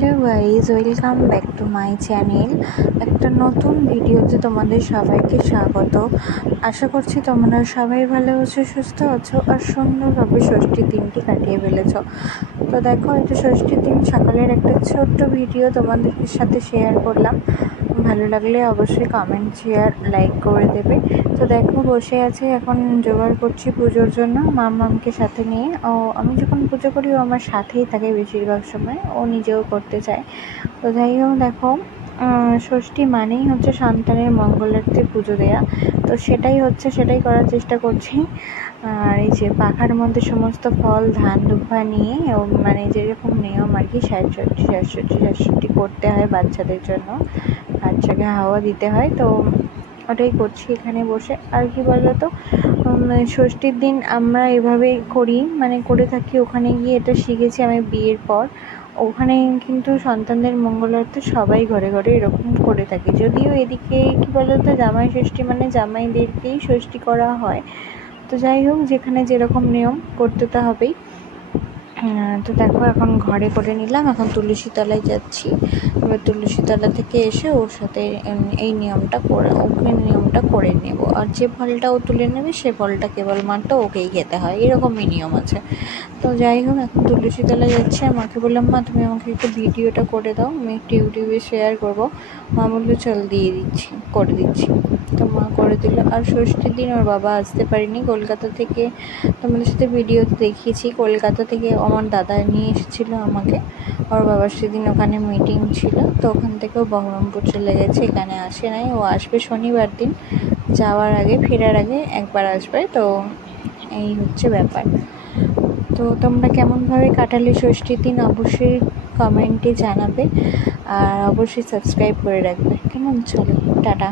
Hello guys, welcome back to my channel. একটা নতুন ভিডিওতে তোমাদের সবাইকে স্বাগত। আশা করছি তোমরা সবাই ভালো আছো, সুস্থ আছো আর সুন্দরভাবে ষষ্ঠীর দিনটি কাটিয়ে ফেলেছ। তো দেখো, এটা ষষ্ঠীর দিন সকালের একটা ছোট্ট ভিডিও তোমাদের সাথে শেয়ার করলাম। ভালো লাগলে অবশ্যই কমেন্ট, শেয়ার, লাইক করে দেবে। তো দেখো, বসে আছে, এখন জোগাড় করছি পুজোর জন্য মামকে সাথে নিয়ে। আমি যখন পুজো করি ও আমার সাথেই থাকে বেশিরভাগ সময়, ও নিজেও করতে চায়। তো যাই হোক, দেখো, ষষ্ঠী মানেই হচ্ছে সন্তানের মঙ্গলার্থে পুজো দেয়া। তো সেটাই করার চেষ্টা করছি। আর এই যে পাখার মধ্যে সমস্ত ফল, ধান, দুব্বা নিয়ে মানে যেরকম নিয়ম আর কি, ষষ্ঠী করতে হয় বাচ্চাদের জন্য, বাচ্চাকে হাওয়া দিতে হয়। তো ওটাই করছি এখানে বসে। আর কি বলো তো, ষষ্ঠীর দিন আমরা এভাবেই করি, মানে করে থাকি। ওখানে গিয়ে এটা শিখেছি আমি বিয়ের পর। ওখানে কিন্তু সন্তানদের মঙ্গলার্থে সবাই ঘরে ঘরে এরকম করে থাকে। যদিও এদিকে কি বলো তো, জামাই ষষ্ঠী মানে জামাইদেরকেই ষষ্ঠী করা হয়। তো যাই হোক, যেখানে যেরকম নিয়ম করতে তো হবেই। তো দেখো, এখন ঘরে করে নিলাম, এখন তুলসী তলায় যাচ্ছি। এবার তুলসী তলা থেকে এসে ওর সাথে এই নিয়মটা করে নেব। আর যে ফলটা ও তুলে নেবে সে ফলটা কেবলমাত্র ওকেই খেতে হয়, এরকমই নিয়ম আছে। তো যাই হোক, এখন তুলসী তলায় যাচ্ছি। আর মাকে বললাম, মা তুমি আমাকে একটু ভিডিওটা করে দাও, আমি একটু ইউটিউবে শেয়ার করবো। মা বললো চল, করে দিচ্ছি। তো মা করে দিল। আর ষষ্ঠীর দিন ওর বাবা আসতে পারেনি কলকাতা থেকে। তোমাদের সাথে ভিডিওতে দেখিয়েছি, কলকাতা থেকে আমার দাদা নিয়ে এসেছিলো আমাকে। ওর বাবার সেদিন ওখানে মিটিং ছিল, তো ওখান থেকেও বহরমপুর চলে গেছে, এখানে আসে নাই। ও আসবে শনিবার দিন, ফেরার আগে একবার আসবে। তো এই হচ্ছে ব্যাপার। তো তোমরা কেমনভাবে কাটালে ষষ্ঠীর দিন অবশ্যই কমেন্টে জানাবে, আর অবশ্যই সাবস্ক্রাইব করে রাখবে। কেমন? চলো, টাটা।